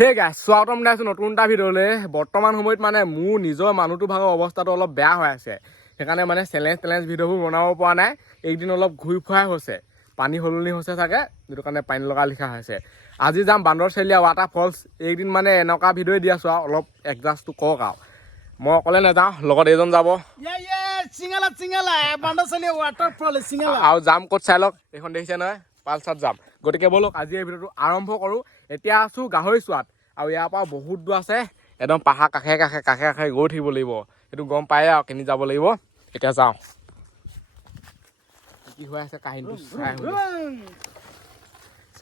হে গাইছ স্বাগতম জনাইছোঁ নতুন এটা ভিডিঅ'লৈ। বৰ্তমান সময়ত মানে মোৰ নিজৰ মানুহটো ভাগৰ অৱস্থাটো অলপ বেয়া হৈ আছে, সেইকাৰণে মানে চেলেঞ্জ ভিডিঅ'বোৰ বনাব পৰা নাই। এইদিন অলপ ঘূৰি ফুৰাই হৈছে, পানী সলনি হৈছে চাগে, সেইটো কাৰণে পানী লগা লিখা হৈছে। আজি যাম বান্দৰ চাৰিআলি ৱাটাৰ ফলছ। এইদিন মানে এনেকুৱা ভিডিঅ' দি আছোঁ আৰু অলপ এডজাষ্টটো কৰক আৰু। মই অকলে নাযাওঁ, লগত এইজন যাব আৰু যাম ক'ত চাই লওক। এইখন দেখিছে নহয়, পালচাত যাম। গতিকে ব'লক আজি এই ভিডিঅ'টো আৰম্ভ কৰোঁ। এতিয়া আছোঁ গাহৰি চোৱাত, আৰু ইয়াৰ পৰা বহুত দূৰ আছে, একদম পাহাৰ কাষে কাষে গৈ থাকিব লাগিব। সেইটো গম পায়ে আৰু কিনি যাব লাগিব। এতিয়া যাওঁ, কি হৈ আছে কাহিনীটো চাই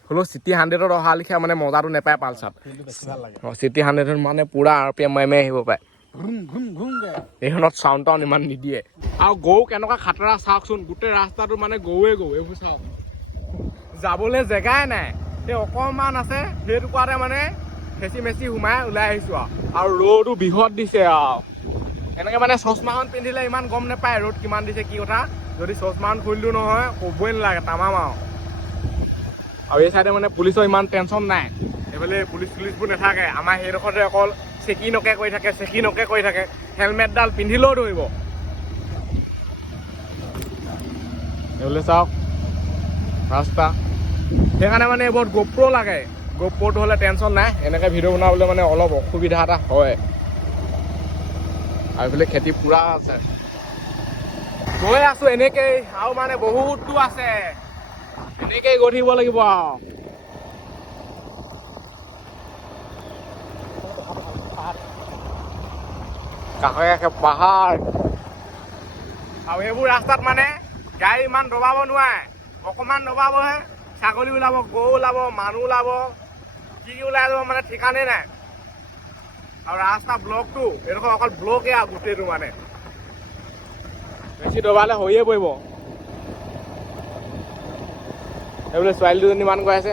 হ'লেও চিটি 100ত অহা লিখীয়া মানে মজাটো নাপায় পালচাত। চিটি 100ত মানে পুৰা RPM মাৰি আহিব পাৰে। এইখনত চাউণ্ড টাউন ইমান নিদিয়ে। আৰু গৰু কেনেকুৱা খাতৰা চাওকচোন, গোটেই ৰাস্তাটো মানে গৰুৱে গৰু। এইবোৰ চাওক, যাবলৈ জেগাই নাই। সেই অকণমান আছে, সেইটো কোৱাতে মানে খেচি মেচি সোমাই ওলাই আহিছোঁ আৰু ৰ'দো বৃহৎ দিছে আৰু এনেকৈ মানে চশমাখন পিন্ধিলে ইমান গম নাপায় ৰ'দ কিমান দিছে কি কথা। যদি চশমাখন খুলিলোঁ নহয় ক'বই নালাগে, তামাম আৰু এই চাইডে মানে পুলিচৰ ইমান টেনশ্যন নাই। এইফালে পুলিচবোৰ নাথাকে। আমাৰ সেইডোখৰতে অকল চেকি নকে কৰি থাকে। হেলমেটডাল পিন্ধিলেও ধৰিব। এইফালে চাওক ৰাস্তা, সেইকাৰণে মানে এইবোৰত GoPro লাগে। GoProটো হ'লে টেনশ্যন নাই, এনেকৈ ভিডিঅ' বনাবলৈ মানে অলপ অসুবিধা এটা হয়। আৰু এইফালে খেতি পুৰা আছে। গৈ আছোঁ এনেকেই, আৰু মানে বহুত দূৰ আছে, এনেকেই গৈ থাকিব লাগিব আৰু। কাষে পাহাৰ, আৰু এইবোৰ ৰাস্তাত মানে গাড়ী ইমান দবাব নোৱাৰে, অকণমান দবাবহে। ছাগলী ওলাব, গৰু ওলাব, মানুহ ওলাব, কি ওলাই যাব মানে ঠিকানেই নাই। আৰু ৰাস্তা ব্লকটো, এইডোখৰ অকল ব্লকেই আৰু গোটেইটো মানে বেছি দবালে হৈয়ে পৰিব। এইবোলে ছোৱালী দুজনী মান গৈ আছে।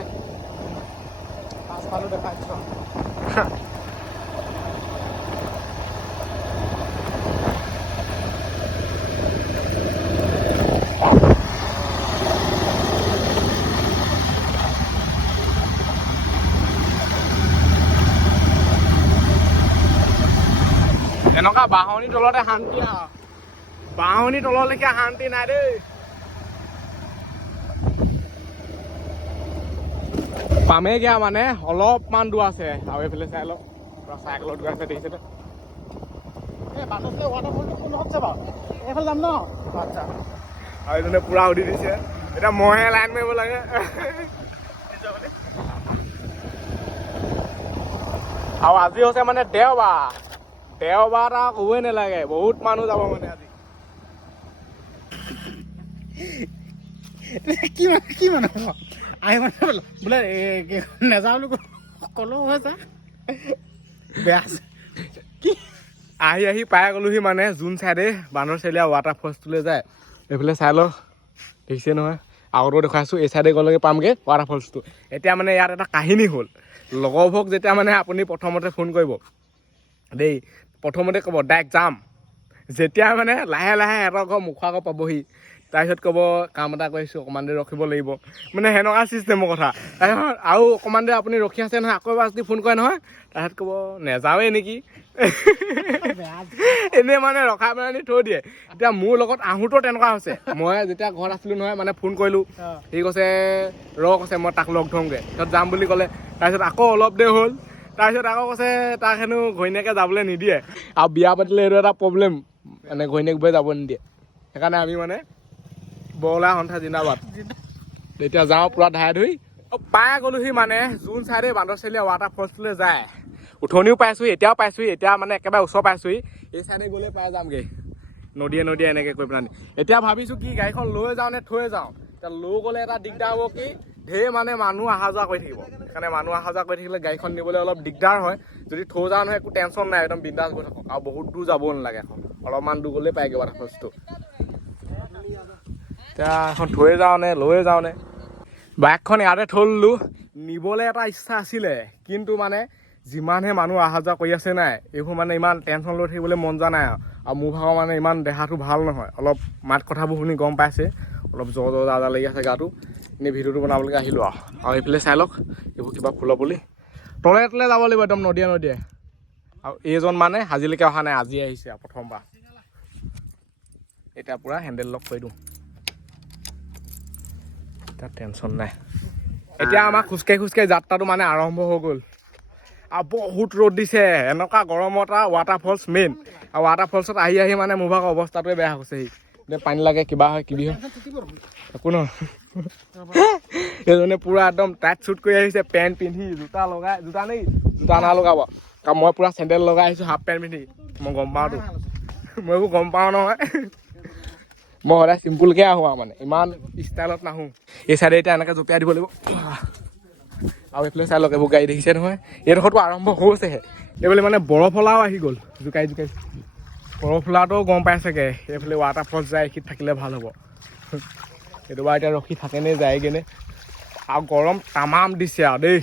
এনেকুৱা বাঁহনিৰ তলতে শান্তি আৰু, বাঁহনিৰ তললৈকে শান্তি নাই দেই। পামেগৈ মানে অলপমান দূৰ আছে। আৰু এইফালে চাই লওক, পুৰা চাইকেলত গৈ আছে, দেখিছে। আৰু এইজনে পুৰা উঠি দিছে। এতিয়া মইহে লাইন মাৰিব লাগে। আৰু আজি হৈছে মানে দেওবাৰ আৰু ক'বই নালাগে, বহুত মানুহ যাব মানে আজি। কি মানে আহি মানে বোলে নেযাওঁ বুলি ক'লেও হয় যা বেয়া কি আহি পাই গ'লোহি মানে যোন চাইডে বান্দৰ চাৰিআলি ৱাটাৰ ফলছটোলৈ যায়। এইফালে চাই লওক, দেখিছে নহয়, আগতো দেখুৱাইছোঁ। এই চাইডে গ'লেগে পামগৈ ৱাটাৰ ফলছটো। এতিয়া মানে ইয়াত এটা কাহিনী হ'ল, লগৰবোৰক যেতিয়া মানে আপুনি প্ৰথমতে ফোন কৰিব দেই, প্ৰথমতে ক'ব ডাইৰেক্ট যাম। যেতিয়া মানে লাহে সিহঁতৰ ঘৰ মুখৰ আগত পাবহি, তাৰপিছত ক'ব কাম এটা কৰিছোঁ, অকণমান দেৰি ৰখিব লাগিব। মানে সেনেকুৱা চিষ্টেমৰ কথা। তাৰপিছত আৰু অকণমান দেৰি আপুনি ৰখি আছে নহয়, আকৌ এবাৰ যদি ফোন কৰে নহয়, তাৰপিছত ক'ব নেযাওঁৱেই নেকি। এনেই মানে ৰখাই পেলাই থৈ দিয়ে। এতিয়া মোৰ লগত আহোঁতেও তেনেকুৱা হৈছে। মই যেতিয়া ঘৰত আছিলোঁ নহয়, মানে ফোন কৰিলোঁ, সি কৈছে কৈছে মই তাক লগ ধৰোঁগৈ, তাৰপিছত যাম বুলি ক'লে। তাৰপিছত আকৌ অলপ দেৰি হ'ল, তাৰপিছত আকৌ কৈছে তাক হেনো ঘৈণীয়েকে যাবলৈ নিদিয়ে। আৰু বিয়া পাতিলে এইটো এটা প্ৰব্লেম, মানে ঘৈণীয়েকবোৰে যাব নিদিয়ে। সেইকাৰণে আমি মানে বৰলা সন্থা জিন্দাবাদ। এতিয়া যাওঁ পুৰা ধাই ধুই পাই গ'লোহি মানে যোন চাইডে বান্দৰ চাৰিআলি ৱাটাৰ ফলছলৈ যায়। উঠনিও পাইছোঁহি, এতিয়াও পাইছোঁহি, এতিয়া মানে একেবাৰে ওচৰ পাইছোঁহি। এই চাইডে গ'লে পাই যামগৈ, নদীয়ে এনেকৈ কৰি পেলাই। এতিয়া ভাবিছোঁ কি গাড়ীখন লৈ যাওঁ নে থৈ যাওঁ। এতিয়া লৈ গ'লে এটা দিগদাৰ হ'ব কি, ঢেৰ মানে মানুহ অহা যোৱা কৰি থাকিব। সেইকাৰণে মানুহ অহা যোৱা কৰি থাকিলে গাড়ীখন নিবলৈ অলপ দিগদাৰ হয়। যদি থৈ যাওঁ নহয়, একো টেনশ্যন নাই, একদম বিন্দাছ গৈ থাকক। আৰু বহুত দূৰ যাবও নালাগে, এখন অলপমান দূৰ গ'লেই পায়গৈ ৱাটাৰ ফলছটো। এতিয়া এখন থৈ যাওঁ নে লৈ যাওঁ নে, বাইকখন ইয়াতে থৈ ল'লোঁ। নিবলৈ এটা ইচ্ছা আছিলে, কিন্তু মানে যিমানহে মানুহ অহা যোৱা কৰি আছে নাই, এইবোৰ মানে ইমান টেনশ্যন লৈ থাকিবলৈ মন যোৱা নাই। আৰু মোৰ ভাগৰ মানে ইমান দেহাটো ভাল নহয়, অলপ মাত কথাবোৰ শুনি গম পাইছে, অলপ জ্বৰ লাগি আছে গাটো। এনেই ভিডিঅ'টো বনাবলৈকে আহিলোঁ আৰু এইফালে চাই লওক, এইবোৰ কিবা ফুলৰ পুলি। তলে তলে যাব লাগিব একদম নদীয়ে নদীয়ে। আৰু এইজন মানে আজিলৈকে অহা নাই, আজি আহিছে আৰু প্ৰথমবাৰ। এতিয়া পুৰা হেণ্ডেল লক কৰি দিওঁ, এতিয়া টেনশ্যন নাই। এতিয়া আমাৰ খোজকাঢ়ি খোজকাঢ়ি যাত্ৰাটো মানে আৰম্ভ হৈ গ'ল। আৰু বহুত ৰ'দ দিছে, এনেকুৱা গৰমত আৰু ৱাটাৰফলছ মেইন। আৰু ৱাটাৰফলছত আহি আহি মানে মোৰ ভাগৰ অৱস্থাটোৱে বেয়া হৈছেহি। এতিয়া পানী লাগে, কিবা হয় কিবি হয়, একো নহয়। এইজনে পুৰা একদম টাইট শ্বুট কৰি আহিছে, পেণ্ট পিন্ধি, জোতা লগাই, জোতা নেকি জোতা নালগাব, কাৰণ মই পুৰা চেণ্ডেল লগাই আহিছোঁ, হাফ পেণ্ট পিন্ধি। মই গম পাওঁতো, মই এইবোৰ গম পাওঁ নহয়। মই সদায় চিম্পুলকৈ আহোঁ আৰু মানে ইমান ষ্টাইলত নাহোঁ। এই চাইডে এতিয়া এনেকৈ জঁপিয়াই দিব লাগিব। আৰু এইফালে চাই লওক, এইবোৰ গাড়ী দেখিছে নহয়, এইডোখৰটো আৰম্ভ হৈছেহে। এইফালে মানে বৰফৱালাও আহি গ'ল জোকাৰি জোকাৰি। বৰফৱালাটোও গম পাই চাগে এইফালে ৱাটাৰফলছ যায়, এইখিনিত থাকিলে ভাল হ'ব। সেইটো বাৰু এতিয়া ৰখি থাকেনে যায়গৈনে। আৰু গৰম তামাম দিছে আৰু দেই।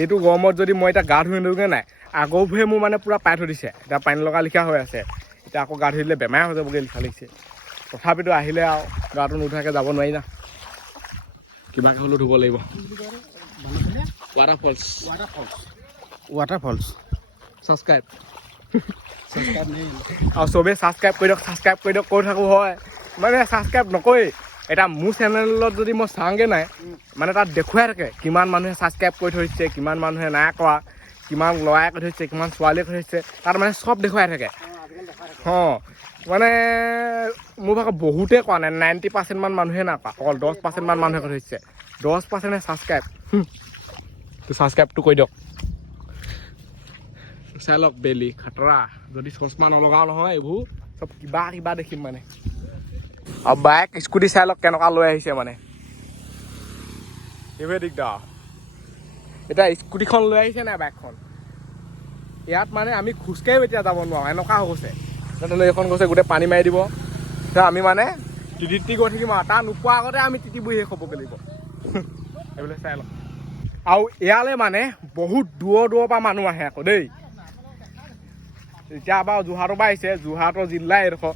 এইটো গৰমত যদি মই এতিয়া গা ধুই দিওঁগৈ নাই, আগৰবোৰে মোৰ মানে পূৰা পাই থৈ দিছে, এতিয়া পানী লগা লিখা হৈ আছে। এতিয়া আকৌ গা ধুই দিলে বেমাৰ হৈ যাবগৈ লিখা লাগিছে। তথাপিতো আহিলে আৰু গাটো নোধোৱাকৈ যাব নোৱাৰি না, কিবাকৈ হ'লেও ধুব লাগিব। ৱাটাৰফলছ ৱাটাৰফলছ ছাবস্ক্ৰাইব আৰু চবেই ছাবস্ক্ৰাইব কৰি দিয়ক, ছাবস্ক্ৰাইব কৰি দিয়ক কৈ থাকোঁ হয়, মানে ছাবস্ক্ৰাইব নকৰে। এতিয়া মোৰ চেনেলত যদি মই চাওঁগৈ নাই, মানে তাত দেখুৱাই থাকে কিমান মানুহে ছাবস্ক্ৰাইব কৰি থৈছে, কিমান মানুহে নাই কৰা, কিমান ল'ৰাই কৰি থৈছে, কিমান ছোৱালীয়ে কৰি থৈছে, তাত মানে চব দেখুৱাই থাকে। অঁ মানে মোৰ ভাগৰ বহুতেই কৰা নাই, 90% মান মানুহে নাপা, অকল 10% মান মানুহে কৰি থৈছে। 10%হে ছাবস্ক্ৰাইব। তো ছাবস্ক্ৰাইবটো কৰি দিয়ক। চাই লওক বেলি খাতৰা, যদি চশমা নলগাও নহয় এইবোৰ চব কিবা কিবা দেখিম মানে। আৰু বাইক স্কুটি চাই লওক কেনেকুৱা লৈ আহিছে মানে, সেইবোৰে দিগদাৰ। এতিয়া স্কুটিখন লৈ আহিছে নাই বাইকখন, ইয়াত মানে আমি খোজকাঢ়িও এতিয়া যাব নোৱাৰোঁ, এনেকুৱা হৈ গৈছে। তাতে এইখন গৈছে গোটেই পানী মাৰি দিব, এতিয়া আমি মানে তিতি গৈ থাকিম আৰু তাৰ নোপোৱাৰ আগতে আমি তিতি বহি শেষ হ'বগৈ লাগিব। এইবোলে চাই লওক। আৰু ইয়ালৈ মানে বহুত দূৰৰ দূৰৰ পৰা মানুহ আহে আকৌ দেই। এতিয়া বাৰু যোৰহাটৰ পৰা আহিছে, যোৰহাটৰ জিলাই এইডোখৰ,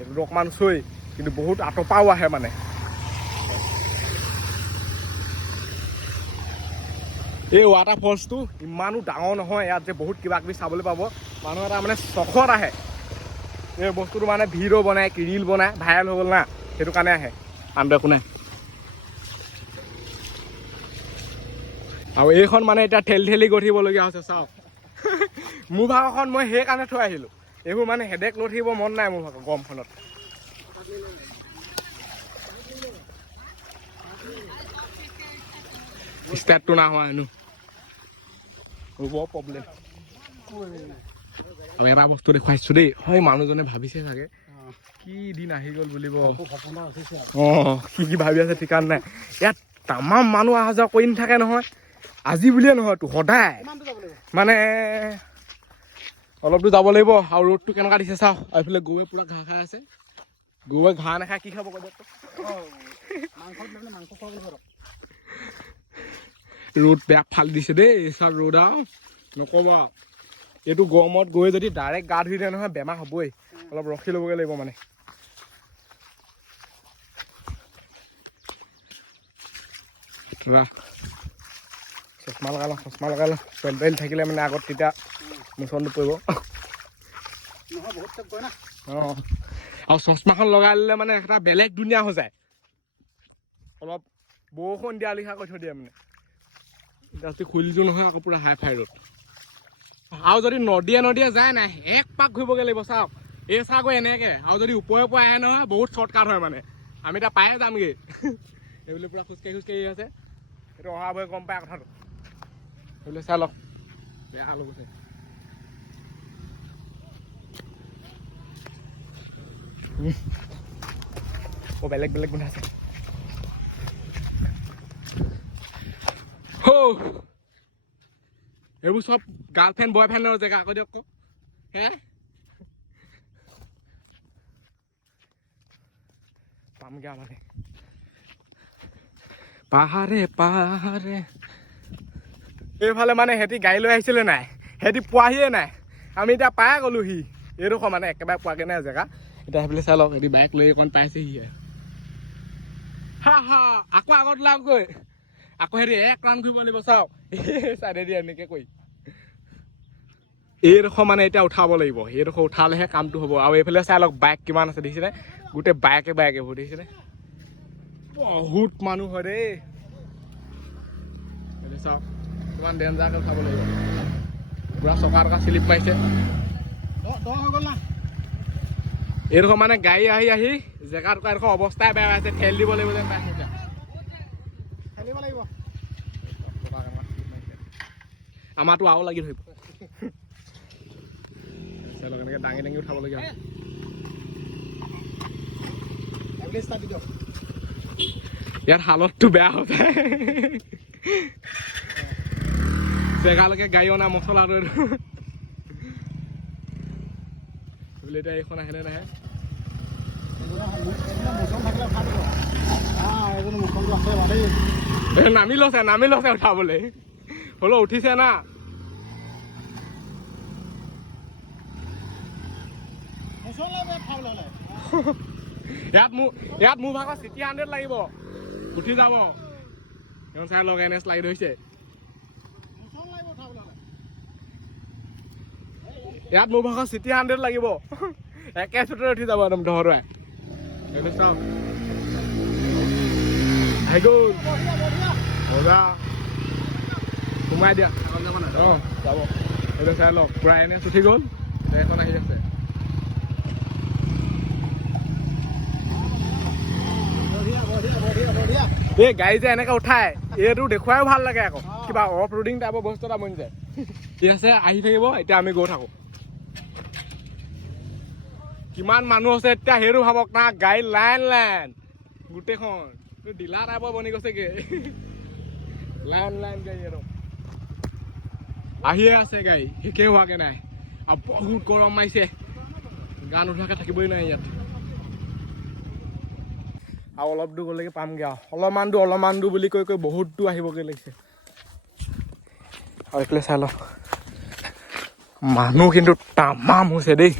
এইটো অকণমান চৈ, কিন্তু বহুত আঁতৰ পৰাও আহে মানে। এই ৱাটাৰফলছটো ইমানো ডাঙৰ নহয়, ইয়াত যে বহুত কিবা কিবি চাবলৈ পাব। মানুহ এটা মানে চখত আহে, এই বস্তুটো মানে ভিডিঅ' বনাই, ৰিল বনাই, ভাইৰেল হৈ গ'ল না, সেইটো কাৰণে আহে, আনটো একো নাই। আৰু এইখন মানে এতিয়া ঠেলি ঠেলি গৈ থাকিবলগীয়া হৈছে চাওক। মোৰ ভাগৰখন মই সেইকাৰণে থৈ আহিলোঁ, এইবোৰ মানে হেডেক লৈ থাকিব মন নাই মোৰ ভাগৰ গৰমখনত। ষ্টাৰ্টটো না হোৱা হেনো, বৰ প্ৰব্লেম। আৰু এটা বস্তু দেখুৱাইছোঁ দেই, হয় মানুহজনে ভাবিছে চাগে কি দিন আহি গ'ল বুলিব। অঁ কি কি ভাবি আছে ঠিকান নাই। ইয়াত তামাম মানুহ অহা যোৱা কৰি নাথাকে নহয়, আজি বুলিয়ে নহয়তো সদায়। মানে অলপ দূৰ যাব লাগিব। আৰু ৰ'দটো কেনেকুৱা দিছে চাওঁ, আৰু এইফালে গৰুৱে পুৰা ঘাঁহ খাই আছে। গৰুৱে ঘাঁহ নাখায় কি খাব কৈ দিয়ক। ৰ'দ বেয়া ফালি দিছে দেই, চাৰ ৰ'দ আৰু নক'বা। এইটো গৰমত গৈ যদি ডাইৰেক্ট গা ধুই দিয়ে নহয় বেমাৰ হ'বই, অলপ ৰখি ল'বগৈ লাগিব মানে। চশমা লগাই লওঁ, চশমা লগাই লওঁ, বেল্ট থাকিলে মানে আগত তেতিয়া মোচনটো পৰিব। অঁ আৰু চশমাখন লগাই ল'লে মানে এটা বেলেগ দুনীয়া হৈ যায়, অলপ বৰষুণ দিয়া লিখা কৰি থৈ দিয়ে মানে। এতিয়া খুলিছোঁ নহয় আকৌ পুৰা হাই ফাই ৰ'দ। আৰু যদি নদীয়ে নদীয়ে যায় নাই, এক পাক ঘূৰিবগৈ লাগিব চাওক, এই চাওক এনেকৈ। আৰু যদি ওপৰে ওপৰে আহে নহয় বহুত শ্বৰ্টকাট হয় মানে, আমি এতিয়া পায়ে যামগৈ। এইবুলি পুৰা খোজকাঢ়ি খোজকাঢ়ি আছে, সেইটো অহা বৰে গম পায় কথাটো। সেইবুলি চাই লওক, বেয়া হৈ গৈছে। বেলেগ বেলেগ গোন্ধাইছে। এইবোৰ চব গাৰ্লফ্ৰেণ্ড বয়ফ্ৰেণ্ডৰ জেগা আকৌ দিয়ক আকৌ হে। পামগৈ মানে পাহাৰে পাহাৰে। এইফালে মানে সিহঁতি গাড়ী লৈ আহিছিলে নাই, সিহঁতি পোৱাহিয়ে নাই, আমি এতিয়া পাই গ'লোহি। এইডোখৰ মানে একেবাৰে পোৱাগৈ নাই জেগা। এতিয়া সেইফালে চাই লওক, সিহঁতি বাইক লৈ অকণ পাইছেহি। হা হা আকৌ আগত ওলাওগৈ, আকৌ হেৰি 1 ৰাউণ্ড ঘূৰিব লাগিব চাওক চাইডেদি এনেকে কৰি এইডোখৰ মানে এতিয়া উঠাব লাগিব এইডোখৰ উঠালেহে কামটো হ'ব আৰু এইফালে চাই লওক বাইক কিমান আছে দেখিছেনে গোটেই বাইকে ভৰি দেখিছেনে বহুত মানুহ হয় দেই চাওক কিমান ডেঞ্জাৰকে উঠাব লাগিব পুৰা চকা শ্লিপ মাৰিছে এইডোখৰ মানে গাড়ী আহি জেগাডোখৰ এডোখৰ অৱস্থাই বেয়া হৈছে ঠেল দিব লাগিব যেন পাইছে এতিয়া আমাৰতো আৰু লাগি ধৰিব এনেকে দাঙি উঠাবলগীয়া ইয়াত হালতটো বেয়া হৈ যায় জেগালৈকে গাড়ী অনা মছলাটো এতিয়া এইখন আহেনে নাহে নামি লৈছে উঠাবলৈ হ'লেও উঠিছে না ইয়াত মোৰ ভাগৰ চিটি 100 লাগিব উঠি যাব এখন চাই লগ এনে শ্লাইড হৈছে ইয়াত মোৰ ভাগৰ চিটি 100 লাগিব একে চুটে উঠি যাব একদম ধৰাই চাওক আহি গ'ল মজা সোমাই দিয়া অঁ যাব সেইটো চাই লওক পুৰা এনে উঠি গ'ল এখন আহি আছে এই গাড়ী যে এনেকে উঠাই এইটো দেখুৱাইও ভাল লাগে আকৌ কিবা অফ ৰোডিং টাইপৰ বস্তু এটা বনি যায় ঠিক আছে আহি থাকিব এতিয়া আমি গৈ থাকো কিমান মানুহ আছে এতিয়া সেইটো ভাবক না গাড়ী লাইন গোটেইখন ডিলাৰ টাইপৰ বনি গৈছেগে লাইন গাড়ী আৰু আহিয়ে আছে গাড়ী শেষেই হোৱাকে নাই আৰু বহুত গৰম মাৰিছে গান উঠাকে থাকিবই নাই ইয়াত আৰু অলপ দূৰ গ'লেকে পামগৈ আৰু অলপমান দূৰ বুলি কৈ বহুত দূৰ আহিবগৈ লাগিছে আৰু এইফালে চাই লওক মানুহ কিন্তু তামাম হৈছে দেই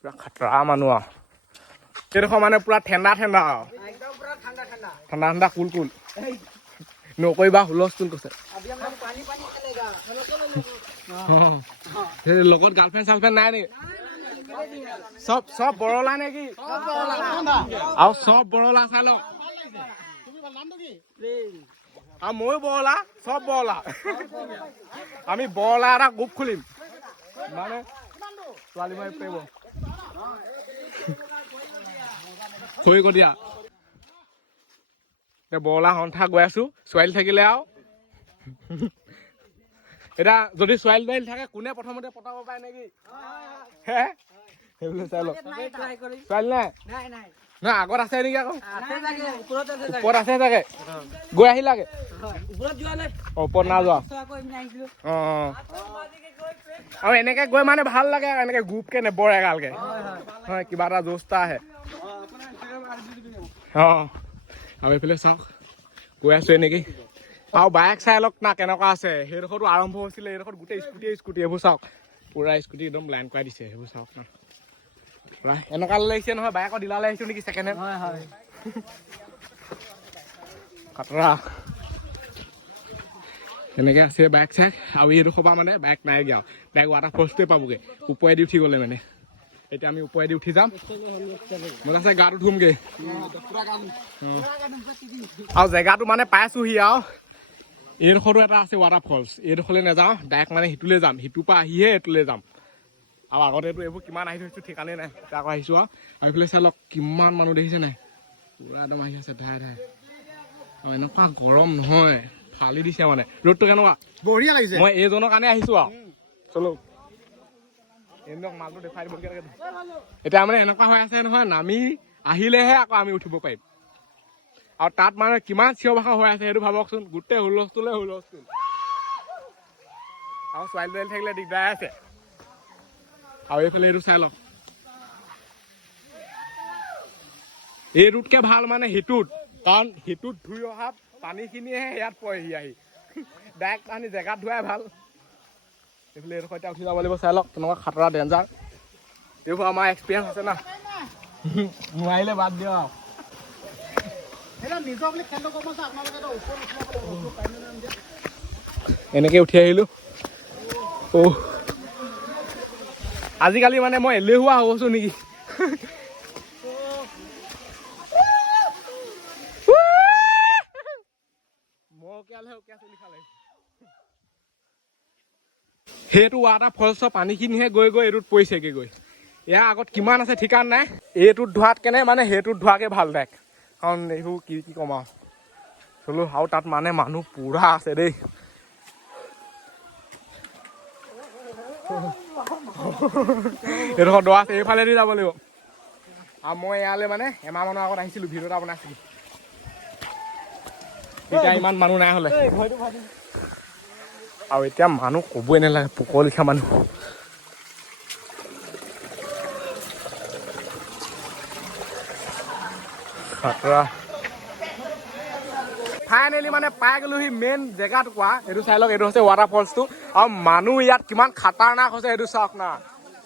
পুৰা খাতৰা মানুহ আৰু এইডোখৰ মানে পুৰা ঠাণ্ডা আৰু ঠাণ্ডা কুল নকৰিবা হুলস্থুল কৈছে লগত গাৰ্লফ্ৰেণ্ড চাৰ্লফ্ৰেণ্ড নাই নেকি চব বৰলা নেকি আৰু চব বৰলা চাই লওক আৰু ময়ো বৰলা চব বৰলা আমি বৰলা এটা গ্ৰুপ খুলিম মানে ছোৱালী মাৰি পাৰিব খৰি কটীয়া এতিয়া বৰলা সন্থা গৈ আছো ছোৱালী থাকিলে আৰু এতিয়া যদি ছোৱালী থাকে কোনে প্ৰথমতে পতাব পাৰে নেকি হে সেইবিলাক চাই লওক ছোৱালী নাই না আগত আছে নেকি আকৌ ওপৰত আছে চাগে গৈ আহিলাগে ওপৰত না যোৱা অঁ আৰু এনেকে গৈ মানে ভাল লাগে আৰু এনেকে গ্ৰুপকে নেবৰ এগালকে হয় কিবা এটা জোস্তা আহে অঁ আৰু এইফালে চাওক গৈ আছো এনেকে আৰু বাইক চাই লওক না কেনেকুৱা আছে সেইডোখৰতো আৰম্ভ হৈছিলে এইডোখৰত গোটেই স্কুটি এইবোৰ চাওক পুৰা স্কুটি একদম লাইন কৰাই দিছে সেইবোৰ চাওক না পুৰা এনেকুৱা লাগিছে নহয় বাইকৰ ডিলাৰলৈ আহিছো নেকি ছেকেণ্ড হেণ্ড খাতৰা এনেকে আছে বাইক চাই আৰু এইডোখৰ পৰা মানে বাইক নাইগে আৰু বাইক ৱাটাৰ ফলছটোৱে পাবগৈ ওপৰেদি উঠি গ'লে মানে এতিয়া আমি ওপৰেদি উঠি যাম মই আছে গাটো ধুমগে আৰু জেগাটো মানে পাইছোহি আৰু এইডোখৰতো এটা আছে ৱাটাৰ ফলছ এইডোখৰলৈ নাযাওঁ ডাইৰেক্ট মানে সিটোলৈ যাম সিটোৰ পৰা আহিহে এইটোলৈ যাম আৰু আগতেতো এইবোৰ কিমান আহি থৈছোঁ ঠিকানেই নাই এতিয়া আকৌ আহিছোঁ আৰু এইফালে চাই লওক কিমান মানুহ দেখিছে নাই পুৰা একদম আহি আছে ধাই আৰু এনেকুৱা গৰম নহয় ফালি দিছে মানে ৰ'দটো কেনেকুৱা বঢ়িয়া লাগিছে মই এইজনৰ কাৰণে আহিছোঁ আৰু চলো এইবিলাক মালটো দেখাই দিব এতিয়া মানে এনেকুৱা হৈ আছে নহয় নামি আহিলেহে আকৌ আমি উঠিব পাৰিম আৰু তাত মানে কিমান চিঞৰ বাখৰ হৈ আছে সেইটো ভাবকচোন গোটেই হুলস্থুল আৰু ছোৱালী থাকিলে দিগদাৰ আছে আৰু এইফালে এইটো চাই লওক এইটোতকে ভাল মানে সিটোত কাৰণ সিটোত ধুই অহা পানীখিনিহে ইয়াত পৰেহি আহি ডাইৰেক্ট পানী জেগাত ধুৱাই ভাল এইফালে এইডোখৰ এতিয়া উঠি যাব লাগিব চাই লওক তেনেকুৱা খাতৰা ডেঞ্জাৰ এইবোৰ আমাৰ এক্সপিৰিয়েঞ্চ আছে না নোৱাৰিলে বাদ দিওঁ আৰু নিজৰ বুলি খেলটো ক'ব আছে আপোনালোকে ওপৰত এনেকৈ উঠি আহিলোঁ। আজিকালি মানে মই এলেহুৱা হৈছোঁ নেকি। সেইটো ৱাটাৰ ফলছৰ পানীখিনিহে গৈ গৈ এইটোত পৰিছেগৈ গৈ। ইয়াৰ আগত কিমান আছে ঠিকান নাই। এইটোত ধোৱাত কেনে মানে সেইটোত ধোৱাকে ভাল দেখ, কাৰণ এইবোৰ কি ক'ম আৰু চলো। আৰু তাত মানে মানুহ পুৰা আছে দেই। এইডোখৰ দৰা আছে, এইফালেদি যাব লাগিব। আৰু মই ইয়ালৈ মানে এমাহ মানৰ আগত আহিছিলোঁ, ভিডিঅ' এটা বনাইছিলোঁ। এতিয়া ইমান মানুহ নাই হ'লে, আৰু এতিয়া মানুহ ক'বই নালাগে, পোকৰ লিখা মানুহ। খাতৰা। ফাইনেলি মানে পাই গ'লোহি মেইন জেগাটুকুৰা। এইটো চাই লওক, এইটো হৈছে ৱাটাৰ ফলছটো। আৰু মানুহ ইয়াত কিমান খাতাৰনাক হৈছে এইটো চাওক না।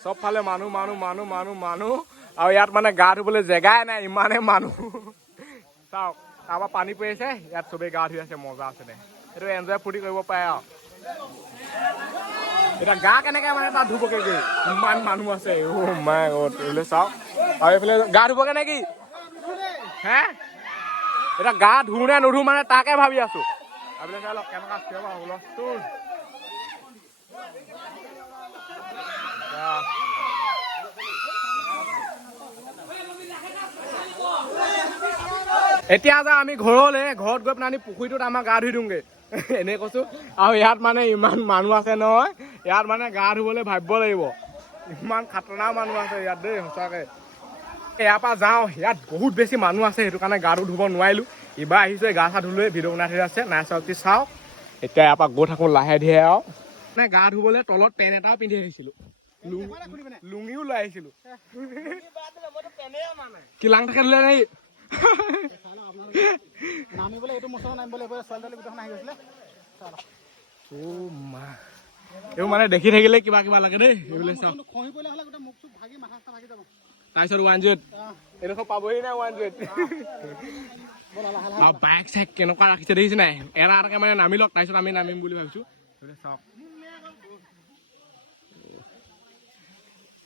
চবফালে মানুহ মানুহ মানুহ মানুহ মানুহ। আৰু ইয়াত মানে গা ধুবলৈ জেগাই নাই, ইমানেই মানুহ। চাওক, তাৰপৰা পানী পৰি আছে, ইয়াত চবেই গা ধুই আছে, মজা আছে দে। এইটো এনজয় ফূৰ্তি কৰিব পাৰে আৰু। এতিয়া গা কেনেকৈ মানে তাত ধুবগৈ গৈ, ইমান মানুহ আছে। মাই গড, এইফালে চাওক। আৰু এইফালে গা ধুবগৈ নে কি হে? এতিয়া গা ধুও নে নুধু মানে তাকে ভাবি আছো। এইফালে চাই লওক কেনেকুৱা চিঞৰ বাখৰ হুলস্থুল। এতিয়া যাওঁ আমি ঘৰলৈ। ঘৰত গৈ পেলাই আমি পুখুৰীটোত আমাৰ গা ধুই দিওঁগৈ, এনেই কৈছো। আৰু ইয়াত মানে ইমান মানুহ আছে নহয়, ইয়াত মানে গা ধুবলৈ ভাবিব লাগিব। ইমান খাতৰনাক মানুহ আছে ইয়াত দেই, সঁচাকে। ইয়াৰ পৰা যাওঁ, ইয়াত বহুত বেছি মানুহ আছে, সেইটো কাৰণে গাটো ধুব নোৱাৰিলোঁ। এইবাৰ আহিছোঁ, গা চা ধুলৈ ভিডিঅ' বনাই থৈ আছে, নাই চাওক চাওক। এতিয়া ইয়াৰ পৰা গৈ থাকোঁ লাহে ধীৰে আৰু। মানে গা ধুবলৈ তলত পেণ্ট এটাও পিন্ধি আহিছিলোঁ, লুঙিও লৈ আহিছিলোঁ। কি লাং থাকে ধুলে নেকি? নামিবলৈ এইটো মচলা নামিবলৈ ছোৱালী গোটেইখন আহি গৈছিলে। এইবোৰ মানে দেখি থাকিলে কিবা কিবা লাগে দেই। এইবিলাক চাওক, খহি পৰিলে হ'লে গোটেই মুখ চুখ ভাগি মাথা চাথা ভাগি যাব। তাৰপিছত 108 এইডোখৰ পাবহি নাই 108। আৰু বাইক চাইক কেনেকুৱা ৰাখিছে দেখিছে নাই? এটা এটাকে মানে নামি লওক, তাৰপিছত আমি নামিম বুলি ভাবিছোঁ। চাওক,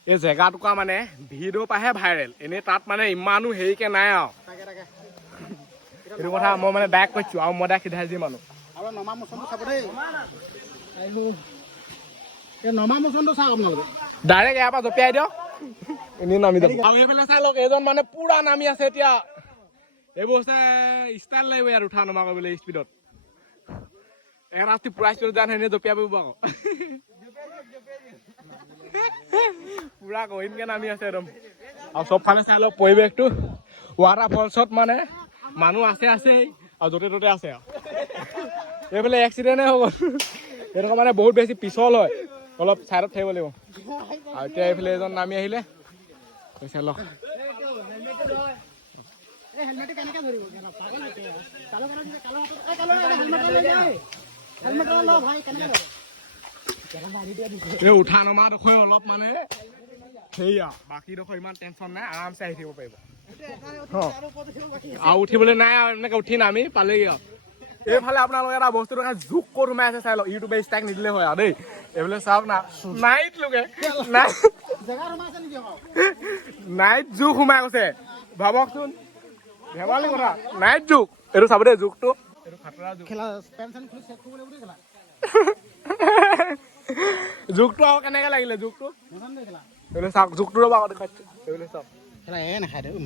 এই জেগাটুকুৰা মানে ভিডিঅ' পৰাহে ভাইৰেল, এনেই তাত মানে ইমানো হেৰিকে নাই আৰু। এইটো কথা মই মানে ডাইৰেক্ট কৈছোঁ, আৰু মই ডাইৰেক্ট সিধাই দিম মানুহ। আৰু নমা মোচনটো চাব দেই, এই নমা মোচনটো চাওক আপোনালোকে। ডাইৰেক্ট ইয়াৰ পৰা জঁপিয়াই দিয়ক, এনেই নামি যাব। আৰু এইফালে চাই লওক, এইজন মানে পুৰা নামি আছে এতিয়া। এইবোৰ হৈছে ষ্টাইল লাগিব ইয়াত উঠা নমা কৰিবলৈ স্পীডত। এটা পুৰা স্পীডত যান এনেই জঁপিয়াই পৰিব আকৌ। পুৰা গহীনকে নামি আছে একদম। আৰু চবফালে চাই লওক পৰিৱেশটো। ৱাটাৰ ফলছত মানে মানুহ আছে আছেই, আৰু য'তে ত'তে আছে আৰু। এইফালে এক্সিডেণ্টে হৈ গ'ল। এইডোখৰ মানে বহুত বেছি পিছল হয়, অলপ ছাইডত থাকিব লাগিব। আৰু এতিয়া এইফালে এজন নামি আহিলে, চাই লওক। এই উঠা নমাডোখৰ অলপ মানে সেয়া, বাকীডোখৰ ইমান টেনশ্যন নাই, আৰামছে আহি থাকিব পাৰিব। আৰু উঠিবলৈ নাই, আৰু এনেকৈ উঠি নামি পালেগৈ আৰু। এইফালে আপোনালোকে এটা বস্তু দেখা জোক ক'ত সোমাই আছে চাই লওক। ইউটিউবে ষ্ট্ৰাইক নিদিলে হয় আৰু দেই। এইফালে চাওক না, নাইট লোকে নাইট জোক সোমাই গৈছে, ভাবকচোন। ধেমালি কথা, নাইট জোক। এইটো চাব দেই জোকটো, এইটো খাতৰা জোক। জোকটো আৰু কেনেকে লাগিলে জোকটো? এইফালে চাওক জোকটো, ৰ'ব আকৌ দেখাইছোঁ। এইফালে চাওক,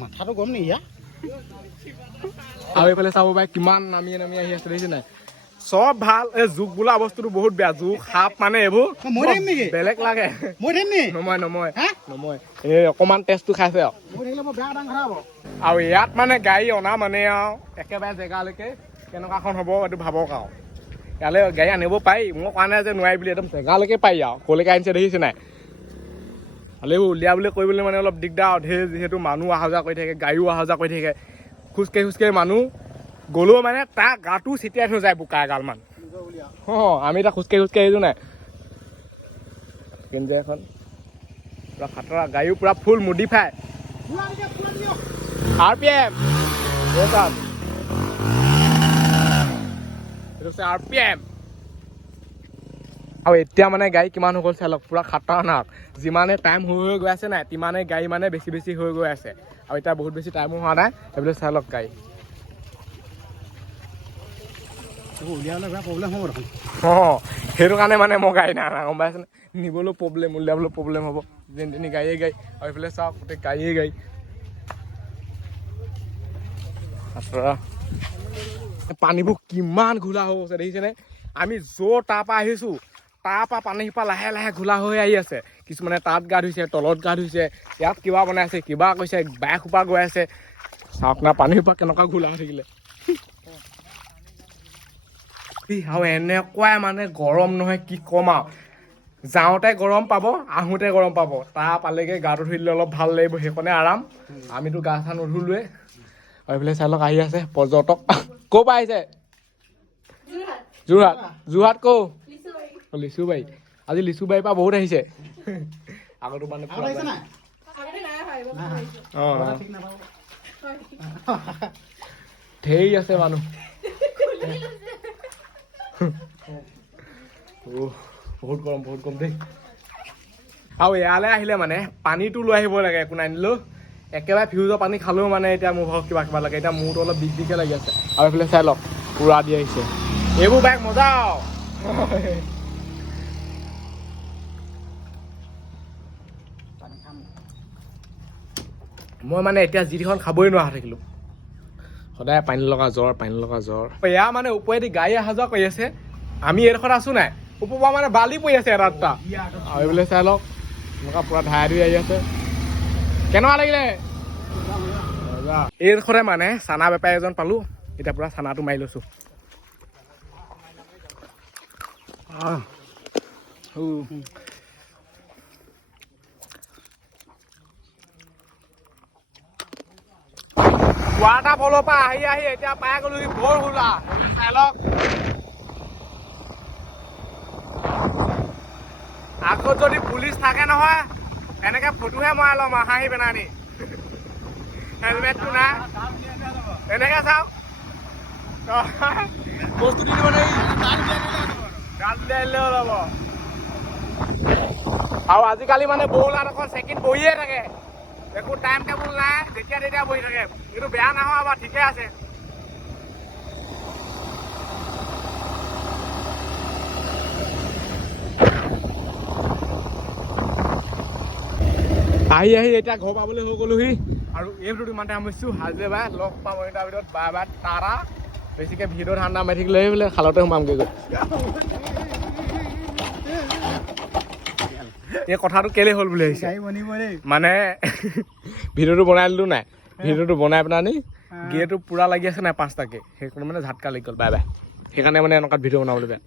মাথাটো গম নেকি? আৰু এইফালে চাব পাৰে কিমান নামি নামি আহি আছে দেখিছে নাই? চব ভাল, এই জোক বোলা বস্তুটো বহুত বেয়া। জোক সাপ মানে এইবোৰ বেলেগ লাগে। নময় নময় নময়, এই অকণমান টেষ্টটো খাইছে আৰু। আৰু ইয়াত মানে গাড়ী অনা মানে আৰু একেবাৰে জেগালৈকে কেনেকুৱাখন হ'ব এইটো ভাবক আৰু। ইয়ালৈ গাড়ী আনিব পাৰি, মই কোৱা নাই যে নোৱাৰি বুলি, একদম জেগালৈকে পাৰি আৰু। ক'লৈকে আনিছে দেখিছে নাই? খালি উলিয়াবলৈ কৰিবলৈ মানে অলপ দিগদাৰ আৰু। ধেৰ যিহেতু মানুহ অহা যোৱা কৰি থাকে, গাড়ীও অহা যোৱা কৰি থাকে, খোজকাঢ়ি খোজকাঢ়ি মানুহ গ'লেও মানে তাৰ গাটো ছিটিয়াই থৈ যায় বোকা এগালমান। আমি এতিয়া খোজকাঢ়ি খোজকাঢ়ি আহিছোঁ নাই? কিন্তু এখন পুৰা খাতৰা, গাড়ীও পুৰা ফুল মডিফাই। RPM লৈছে RPM। আৰু এতিয়া মানে গাড়ী কিমান হৈ গ'ল চাই লওক, পুৰা খাটাৰনাক। যিমানে টাইম হৈ গৈ আছে নাই তিমানে গাড়ী মানে বেছি বেছি হৈ গৈ আছে। আৰু এতিয়া বহুত বেছি টাইমো হোৱা নাই, সেইবিলাক চাই লওক গাড়ী। উলিয়াবলৈ বেয়া প্ৰব্লেম হ'ব দেখোন। অঁ সেইটো কাৰণে মানে মই গাড়ী নানা, গম পাইছেনে? নিবলৈও প্ৰব্লেম, উলিয়াবলৈ প্ৰব্লেম হ'ব। যেনি তেনি গাড়ীয়ে গাড়ী, আৰু এইফালে চাওক গোটেই গাড়ীয়ে গাড়ী। পানীবোৰ কিমান ঘোলা হৈ গৈছে দেখিছেনে? আমি য'ৰ তাৰ পৰা আহিছোঁ তাৰ পৰা পানী শিপা লাহে লাহে ঘোলা হৈ আহি আছে। কিছুমানে তাত গা ধুইছে, তলত গা ধুইছে, ইয়াত কিবা বনাইছে, কিবা কৈছে, বাইক সোপা গৈ আছে। চাওক না পানী সোপা কেনেকুৱা ঘোলা হৈ থাকিলে। আৰু এনেকুৱাই মানে গৰম নহয় কি ক'ম আৰু। যাওঁতে গৰম পাব, আহোঁতে গৰম পাব। তাৰ পালেগে গাটো ধুই দিলে অলপ ভাল লাগিব, সেইকণে আৰাম। আমিতো গা চা নুধুলোৱে। আৰু এইফালে চাই লওক আহি আছে পৰ্যটক। ক'ৰ পৰা আহিছে? যোৰহাট। যোৰহাট ক'ৰ? লিচুবাৰী। আজি লিচুবাৰীৰ পৰা বহুত আহিছে। আগতো মানে ধেৰ আছে মানুহ। বহুত গৰম দেই। আৰু ইয়ালৈ আহিলে মানে পানীটো লৈ আহিব লাগে, একো নানিলেও। একেবাৰে ফিউজৰ পানী খালেও মানে এতিয়া মোৰ ঘৰত কিবা লাগে। এতিয়া মূৰটো অলপ বিষ বিষকে লাগি আছে। আৰু এইফালে চাই লওক পুৰা দি আহিছে। এইবোৰ বাইক মজা আৰু। মই মানে এতিয়া যিখন খাবই নোৱাৰা থাকিলোঁ। সদায় পানী লগা জ্বৰ। এয়া মানে ওপৰেদি গাড়ী অহা যোৱা কৰি আছে, আমি এইডোখৰত আছো নাই, ওপৰৰ পৰা মানে বালি পৰি আছে এটা দুটা। আৰু এইবিলাক চাই লওক এনেকুৱা পুৰা ধাৰাই ধুই আহি আছে। কেনেকুৱা লাগিলে? এইডোখৰে মানে চানা বেপাৰী এজন পালো, এতিয়া পুৰা চানাটো মাৰি লৈছো। ৱাটাৰফলৰ পৰা আহি আহি এতিয়া পাই গলো বৰহুলা। চাই লওক আগত যদি পুলিচ থাকে নহয় এনেকে ফটোহে মৰাই ল'ম আৰু হাঁহি পেনানি। হেলমেটটো নাই এনেকে চাওক বস্তু দি দিব নেকি? গান উলিয়াই দিলেও ল'ব। আৰু আজিকালি মানে বৰহুলাত অকল চেকিং বহিয়ে থাকে, একো টাইম টেবুল নাই, যেতিয়া তেতিয়া বহি থাকে। কিন্তু বেয়া নহয় বাৰু, ঠিকে আছে। আহি আহি এতিয়া ঘৰ পাবলৈ হৈ গ'লোহি। আৰু এই ভিডিঅ'টো ইমানতে সামৰিছোঁ। আজিলৈ বাই, লগ পাম এটা ভিডিঅ'ত। Bye bye, Tata. বেছিকৈ ভিডিঅ' ঠাণ্ডা মাৰি থাকিলে বোলে খালতে সোমামগৈ গৈ। এই কথাটো কেলে হ'ল বুলি ভাবিছে? মানে ভিডিঅ'টো বনাই দিলোঁ নাই, ভিডিঅ'টো বনাই পেলাই গিয়েৰটো পুৰা লাগি আছে নাই 5টাকে, সেইকাৰণে মানে ঝাটকা লাগি গ'ল। Bye bye. সেইকাৰণে মানে এনেকুৱা ভিডিঅ' বনাবলৈ বেয়া।